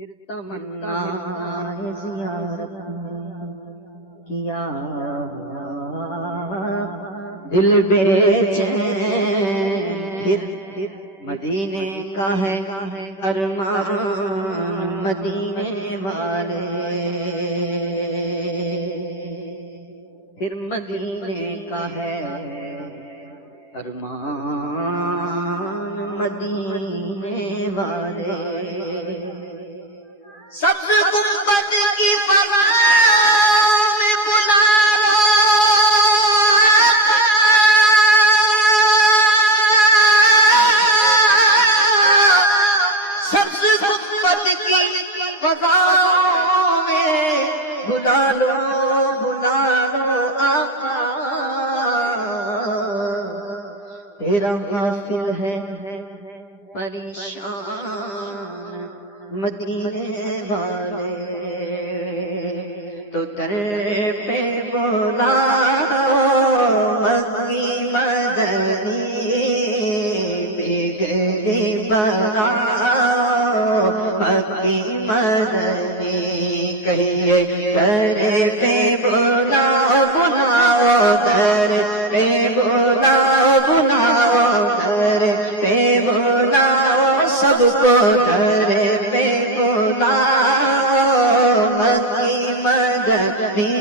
پھر تمنا زیارت میں کیا دل بے چین، پھر مدینے کا ہے ارمان مدینے والے، پھر مدینے کا ہے ارمان مدینے والے۔ سبز گنبد کی فضا میں بلا لو، سبز گنبد کی فضا میں بلا لو آقا، تیرا غافل ہے پریشان مدینے والے، تو در پہ بولا مکی مدنی بگڑی بنا مکی مدنی، کہیے در پہ بولا بناؤ، در پہ بولا بناؤ، در پہ بولاؤ سب کو، در پہ بولاؤ مکی مدنی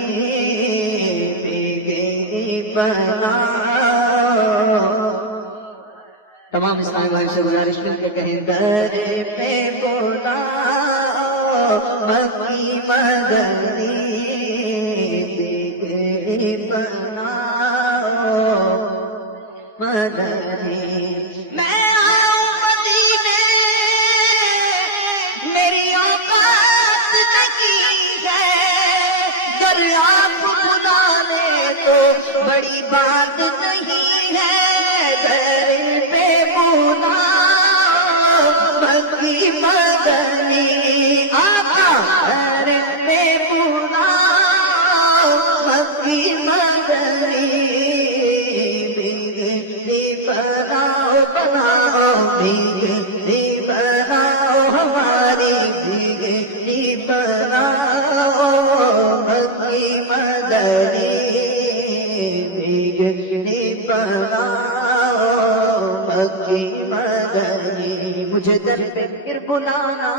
بگڑی بناؤ۔ تمام اسلامی بھائی سے گزارش مل کے کہیں در پہ بولاؤ مکی مدنی بگڑی بناؤ مدنی۔ میں آؤں مدینے میری اوقات نہیں ہے، گر آپ بلا لے تو بڑی بات نہیں ہے، در پہ بلاؤ مکی مدنی آقا، در پہ بلاؤ مکی مدنی بگڑی بناؤ بناؤ بگڑی بناؤ ہماری بگڑی بناؤ مکی مدنی بگڑی بناؤ مکی مدنی۔ مجھے در پہ پھر بلانا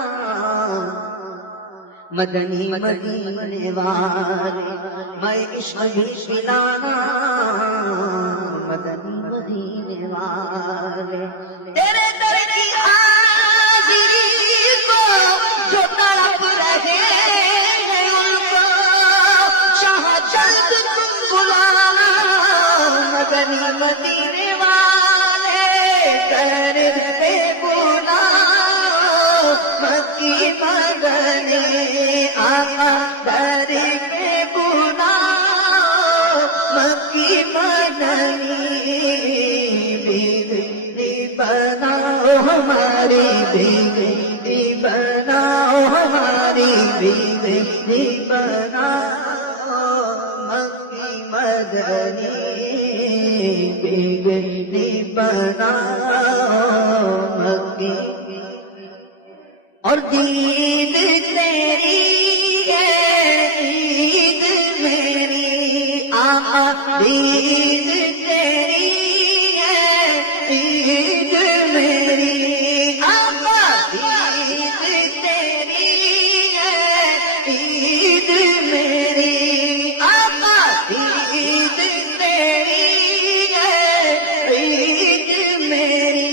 مدنی مدینے والے، میں عشق بھی پلانا مدنی مدینے والے، تیرے در کی حاضری کو جو تڑپ رہے ہیں ان کو شاہ جلد تم بلانا مدنی مدینے والے، در پہ بلاؤ مکی مدنی آقا، در پہ بلاؤ مکی مدنی بگڑی بناؤ ہماری بگڑی بناؤ ہماری بگڑی بناؤ مکی مدنی بگڑی بناؤ مکی۔ اور دید تیری ہے عید میری آقا، دید تیری ہے عید میری آقا، دید تیری ہے عید میری آقا، دید تیری ہے عید میری،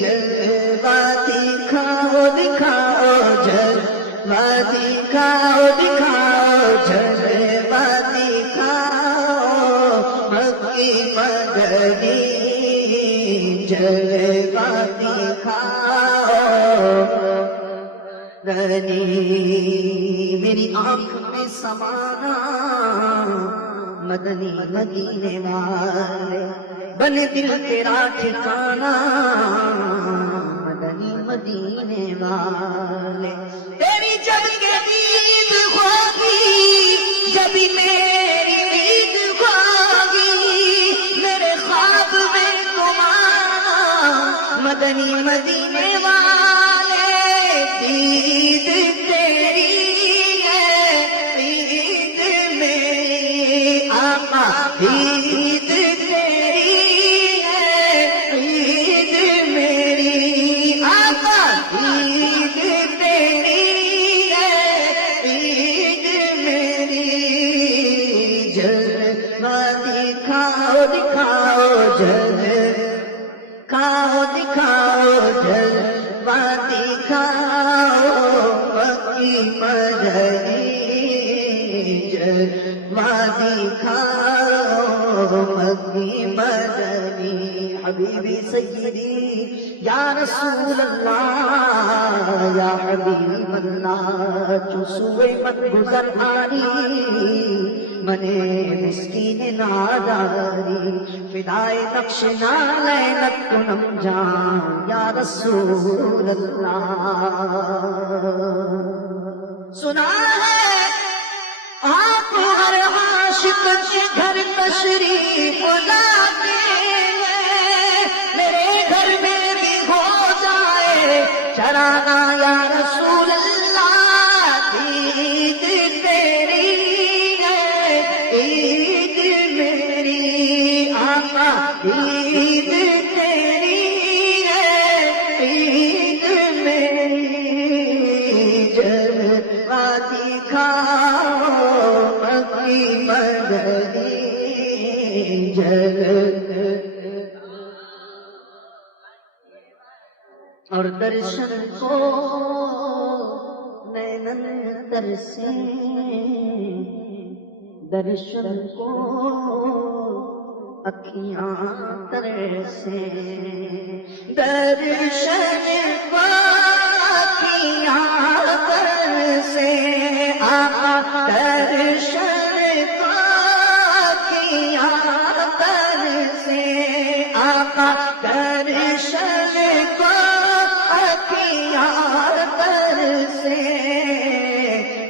جلوہ دکھاؤ دکھاؤ جلوہ دکھاؤ دکھاؤ جلوہ دکھاؤ مکی مدنی جلوہ دکھاؤ مدنی۔ میری آنکھ میں سمانا مدنی مدینے والے، بنے دل تیرا ٹھکانا مدنی مدینے والے، تیری جب کے عید ہوگی جب میری عید ہوگی، میرے خواب میں تمہارا مدنی مدینے والے، حبیبی سیدی یا رسول اللہ یا حبیب اللہ چسوئے من گزر آنی منے مسکین ناداری فدائے نقش نالینت کنم جان یا رسول اللہ سنا ہے آپ ہر عاشق کے گھر تشریف لاتے ہیں میرے گھر میں بھی ہو جائے چراغا یا رسول اللہ عید تیری ہے عید میری آقا عید تیری ہے عید میری جلوہ دکھاؤ مکی مدنی اور درشن کو نینن ترسے درشن کو اکھیاں ترسے درشن کو اکھیاں ترسے آقا درشن کو اکھیاں ترسے آقا درشن کو سے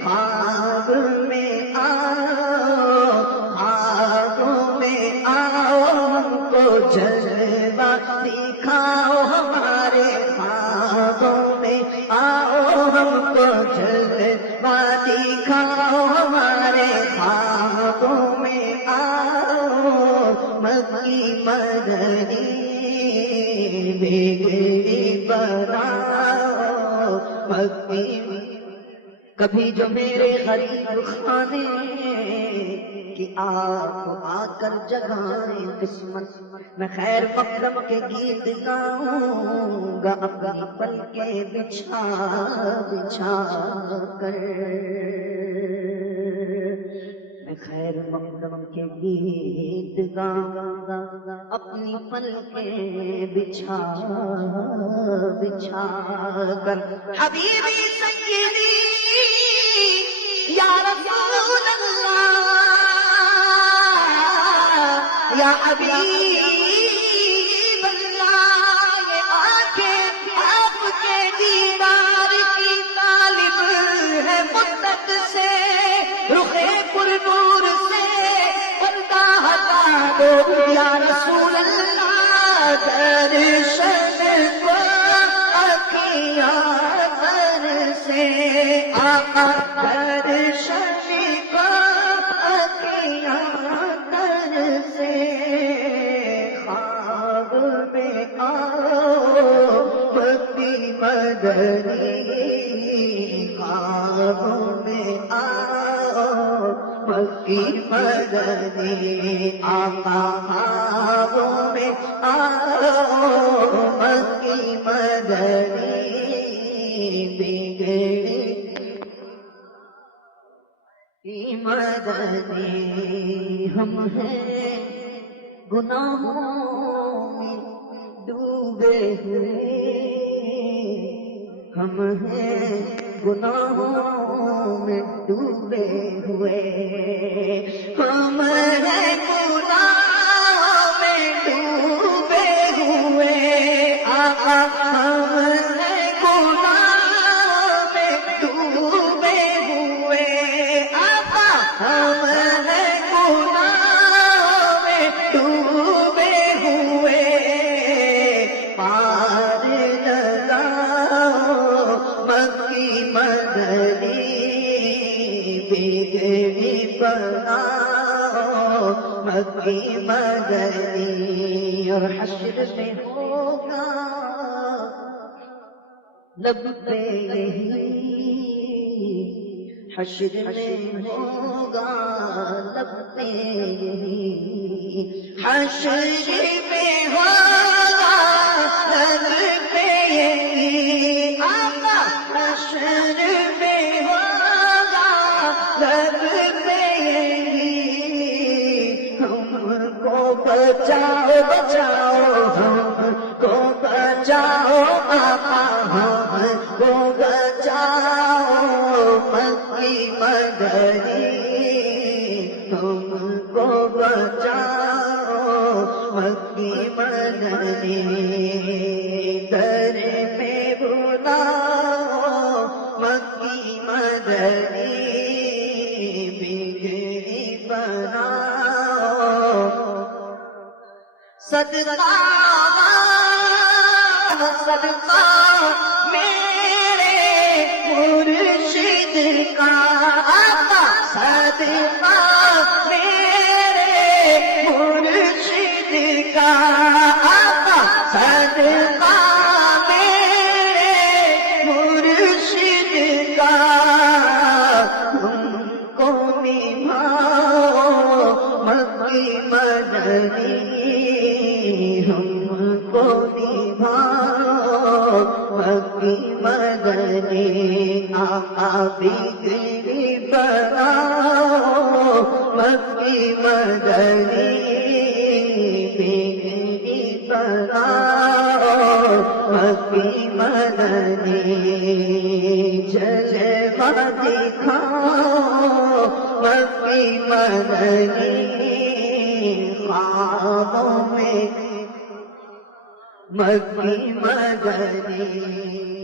خواب میں آؤ خوابوں میں آؤ ہم کو جلوہ دکھاؤ ہمارے خوابوں میں آؤ ہم کو جلوہ دکھاؤ ہمارے خوابوں میں آؤ مکی مدنی بگڑی بناؤ مکی کبھی جو میرے غریب خانے کہ آپ آ کر جگائیں قسمت میں خیر مقدم کے گیت گاؤں گا اپنی پلکیں بچھا بچھا کر میں خیر مقدم کے گیت گاؤں گا اپنی پلکیں بچھا بچھا کر حبیبی سیدی یا رسول اللہ یا حبیب اللہ یہ آنکھیں آپ کے دیدار کی طالب ہے مدت سے رخ پر نور سے پردہ ہٹا دو یا رسول اللہ درشن کو اکھیاں ترسے آقا درشن کو اکھیاں ترسے خواب میں آؤ مکی مدنی خواب میں آؤ مکی مدنی آقا خوابوں میں آؤ مکی مدنی بگڑی مدنی ہم ہیں گناہوں میں ڈوبے ہوئے ہم ہیں گناہوں میں ڈوبے ہوئے ہم ہیں گناہوں میں ڈوبے ہوئے آقا ہم ہیں گناہوں میں ڈوبے ہوئے آقا ہم ہیں گناہوں میں ڈوبے ہوئے پار لگاؤ مکی مدنی بگڑی بناؤ مکی مدنی اور حشر میں ہوگا لب پہ یہی حشر میں ہوگا لب پہ یہی حشر میں ہوگا لب پہ یہی آقا حشر میں ہوگا لب پہ یہی ہم کو بچاؤ بچاؤ بچاؤ مکی مدنی تم کو بچاؤ مکی مدنی در میں بلاؤ مکی مدنی بگڑی بناؤ صدقہ صدقہ میرے مرشد کا آقا صدقہ میرے مرشد کا آقا صدقہ میرے مرشد کا تم کو نبھاؤ مکی مدنی ہم کو نبھاؤ مکی مدنی آقا بگڑی بناؤ مکی مدنی بگڑی بناؤ مکی مدنی جلوہ دکھاؤ مکی مدنی خوابوں میں مکی مدنی